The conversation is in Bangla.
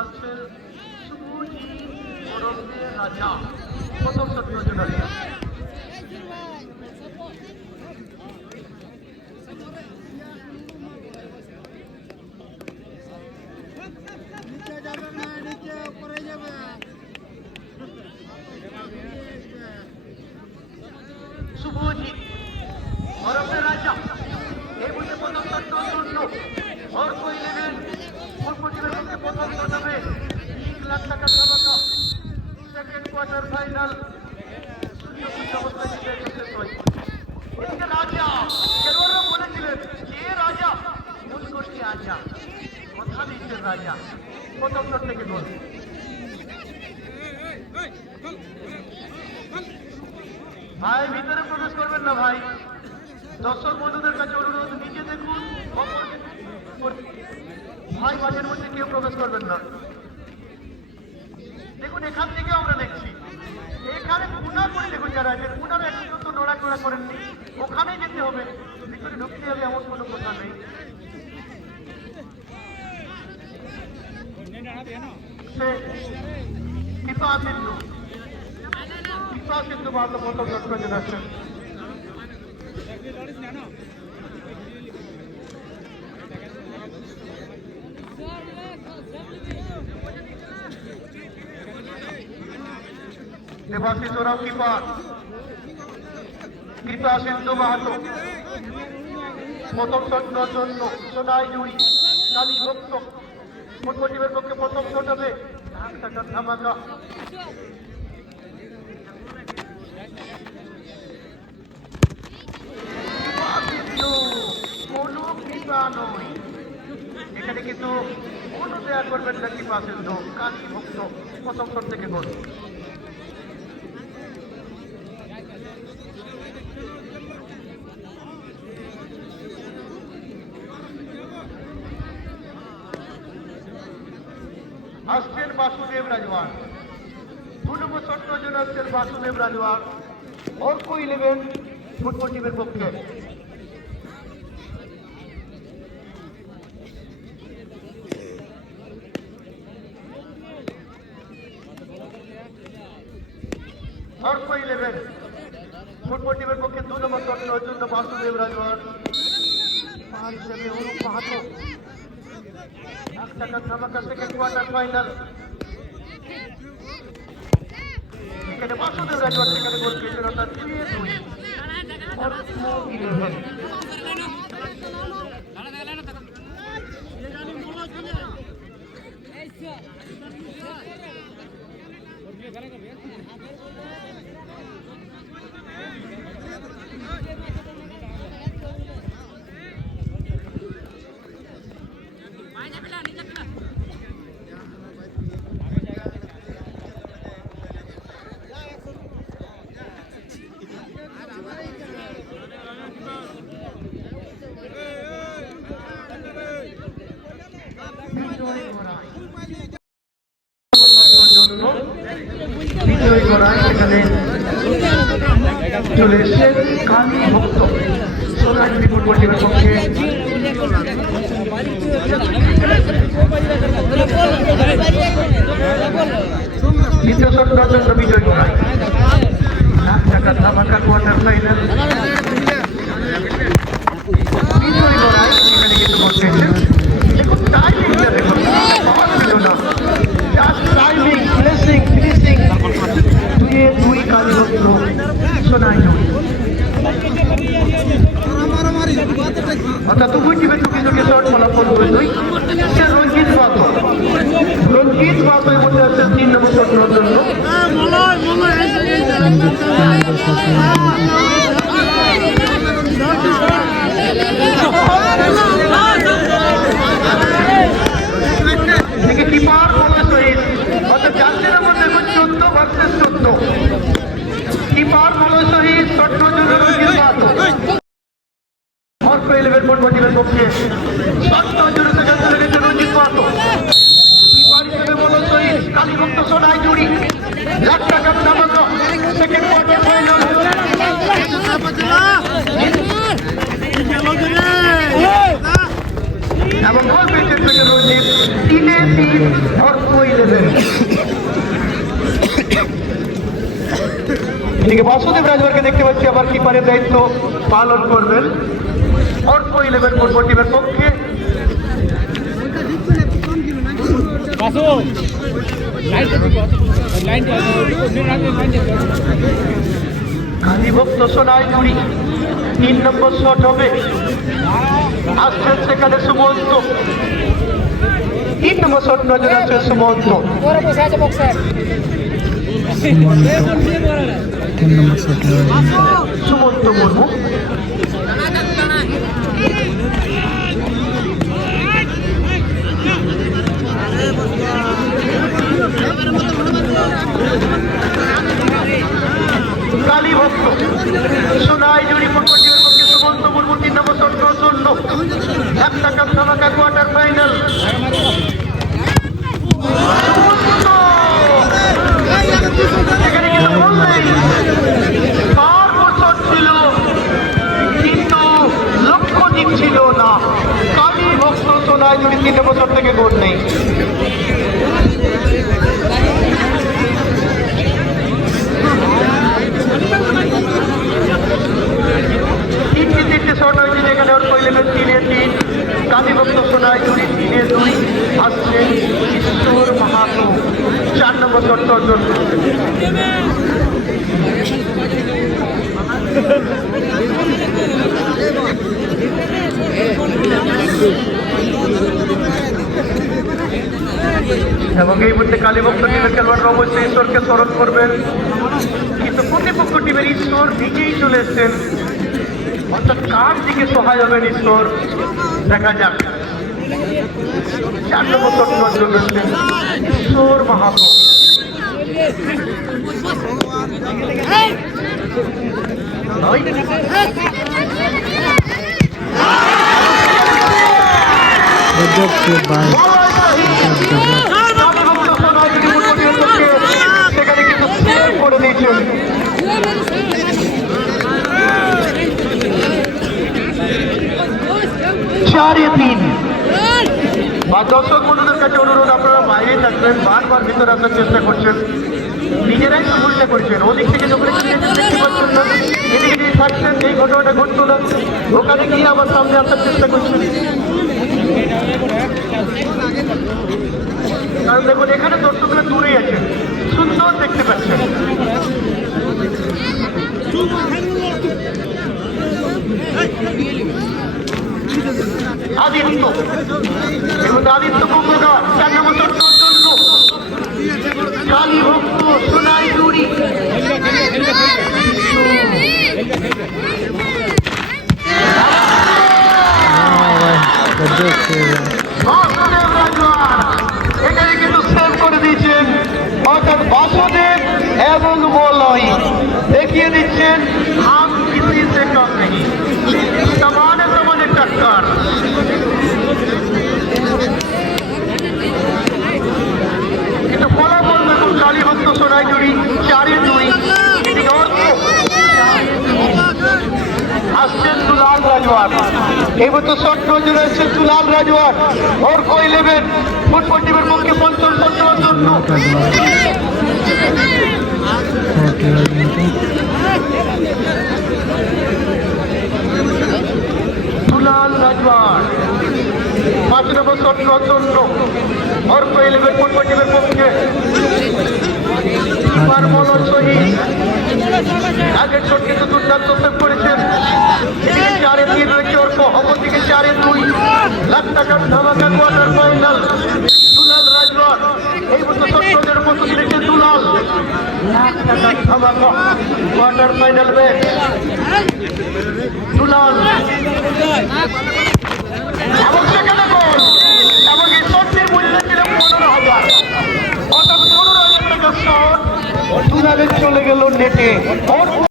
আসছেন শুভজি ওরফে রাজা, প্রথম সত্যজন আসছেন। শুভজি ওরফে রাজা এই বইতে প্রথম সত্যজন অর্ক 11 ফুটবলের প্রথম টুর্নামেন্ট 1 লাখ টাকা ধামাকা সেকেন্ড কোয়ার্টার ফাইনাল এদিকে রাজা খেলোয়াড়রা বলেছিলেন কে রাজা, মূল গোষ্ঠী আজা কথা দিচ্ছেন রাজা প্রথম শট থেকে গোল। ভাই ভিতরে প্রবেশ করবেন না ভাই, দর্শক বন্ধুদের কাছে অনুরোধ নিজে দেখুন, ভাই মাঠের মধ্যে কেউ প্রবেশ করবেন না। দেখুন এখান থেকে আমরা দেখছি, এখানে পুনা করে দেখুন যারা আছেন পুনারা একটু তো নড়াচড়া করেননি, ওখানেই যেতে হবে, ভিতরে ঢুকতে হবে এমন কোনো কথা নেই। কৃপা সিন্ধু মাহাতো প্রথম লক্ষ্য আসছেন। দেবাশিস ওরাও কৃপা সিন্ধু মাহাতো প্রথম শটের জন্য সোনাই জুড়ি কালী ভক্ত ফুটবলের পক্ষে প্রথম শট হবে ধামাকা। কোনো কৃপা নয়, এখানে কিন্তু কোনো দেয়া করবেন না কৃপা সিন্ধু, কালী ভক্ত প্রথম শট থেকে গোল। আসছেন বাসুদেব রাজওয়ার, 2 নম্বর সত্যজন আসছেন বাসুদেব রাজওয়ার অর্ক 11 ফুটবল টিমের পক্ষে। অর্ক 11 ফুটবল টিমের পক্ষে 2 নম্বর সত্যজন জন্য বাসুদেব রাজওয়ার, পার হিসেবে অনুপ মাহাতো 1 টাকা ধামাকা সেকেন্ড কোয়ার্টার ফাইনাল। এখানে বাসুদেব রাজওয়ার সেখানে গোল পেয়েছেন অর্থাৎ 3-2 অর্ক 11। বিজয় করায় এখানে চলে এসে কালী ভক্ত সোনালী ফুটবল টিমের পক্ষে। দ্বিতীয় শটটার জন্য বিজয় করায় 1 টাকা ধামাকা কোয়ার্টার ফাইনাল। বিজয় করায় এখানে কিন্তু বলছে দেখুন টাইমিংটা দেখুন, পাওয়া ছিল না, just timing placing finishing 2-2 Kali ভক্ত সোনাই জুড়ি। অর্থাৎ দুই টিমের দুটি শট ফলাফল 2-2। রঞ্জিত বাতো এর মধ্যে আসছেন 3 নম্বর শট নেওয়ার জন্য। কিপার মলয় অর্থাৎ 4 নম্বর দেখুন 14 ভার্সেস 14, কিপার মলয় সহিত শট নেওয়ার জন্য রঞ্জিত বাতো অর্ক 11 ফুটবল টিমের পক্ষে শট নেওয়ার জন্য সেখানে চলে গেছে রঞ্জিত বাতো। কিপার হিসেবে মলয় সহিত কালী ভক্ত সোনাই জুড়ি 1 লাখ টাকার ধামাকা সেকেন্ড কোয়ার্টার ফাইনাল। ইলেভেন। এদিকে বাসুদেব রাজবারকে দেখতে পাচ্ছি আবার কিপারের দায়িত্ব পালন করবেন অর্ক ইলেভেন ফুটবল টিমের পক্ষে। কালীভক্ত সোনাইজুড়ি 3 নম্বর শট হবে, আসছেন সেখানে সুমন্ত। 3 নম্বর শট নজর আছে সুমন্ত। 3 নম্বর শট সুমন্ত মুর্মু। কালীভক্ত সোনাইজুড়ি ফুটবল টিমের পক্ষে সুমন্ত মুর্মু 3 নম্বর শট শূন্য। 1 টাকা ধামাকা কোয়ার্টার ফাইনাল। এখানে কিন্তু গোল নেই, পাওয়ারফুল শট ছিল কিন্তু লক্ষ্য দিচ্ছিল না। কালীভক্ত সোনাইজুড়ি 3 নম্বর শট থেকে গোল নেই। শট হয়েছে যেখানে ওর ইলেভেন 3-3, কালীভক্ত সোনাইজুড়ি 3-2। আসছে ঈশ্বর মাহাতো 4 নম্বর শট অর্জন। এবং এই মুহূর্তে কালীভক্ত টিমের খেলোয়াড়রা অবশ্যই ঈশ্বরকে স্মরণ করবেন, কিন্তু প্রতিপক্ষ টিমের ঈশ্বর নিজেই চলে এসছেন, অর্থাৎ কার দিকে সহায় হবেন ঈশ্বর দেখা যাক। 4 নম্বর শট অর্জন হচ্ছেন ঈশ্বর মাহাতো। সেখানে কিন্তু সেভ করে দিয়েছেন। দর্শক বন্ধুদের কাছে অনুরোধ, আপনারা বাইরে থাকবেন, বারবার ভিতরে আসার চেষ্টা করছেন, নিজেরাই তো ভুলটা করছেন। ওদিক থেকে যখন দেখতে পাচ্ছেন না, এদিকে যদি থাকছেন এই ঘটনাটা ঘটতো না, ওখানে গিয়ে আবার সামনে আসার চেষ্টা করছেন। কারণ দেখুন এখানে দর্শকরা দূরেই আছেন, সুন্দর দেখতে পাচ্ছেন। আদিত্য এবং আদিত্য কুম্ভকার 4 নম্বর শট জন্য কালীভক্ত সোনাইজুড়ি। এখানে কিন্তু সেভ করে দিয়েছেন, অর্থাৎ বাসুদেব এবং মলয় দেখিয়ে দিচ্ছেন हम किसी से कम नहीं, সমানে সমানে টক্কর। কিন্তু ফলাফল দেখুন, কালীভক্ত সোনাইজুড়ি 4-2। এদিকে অর্ক আসছেন দুলাল রাজওয়ার। এই মতো শট নজরে আসছেন দুলাল রাজওয়ার। অর্ক ইলেভেন ফুটবল টিমের পক্ষে 50 শট নেওয়ার জন্য। দুলাল রাজওয়ার 5 নম্বর শট নেওয়ার জন্য অর্ক ইলেভেন ফুটবল টিমের পক্ষে। আগের শট কিন্তু দুর্দান্ত সেভ করেছেন। এদিকে 4-3 রয়েছে অর্ক, অপরদিকে 4-2। লাখ টাকার ধামাকা কোয়ার্টার ফাইনাল। দুলাল রাজওয়ার এই মতো শট প্রস্তুতি রেখে দুলাল লাখ টাকার ধামাকা কোয়ার্টার ফাইনাল ম্যাচ। দুলাল এবং সেখানে গোল, এবং এই শটটির মূল্য ছিল 15,000, অর্থাৎ 15,000 টাকার শট দুলালের চলে গেল নেটে।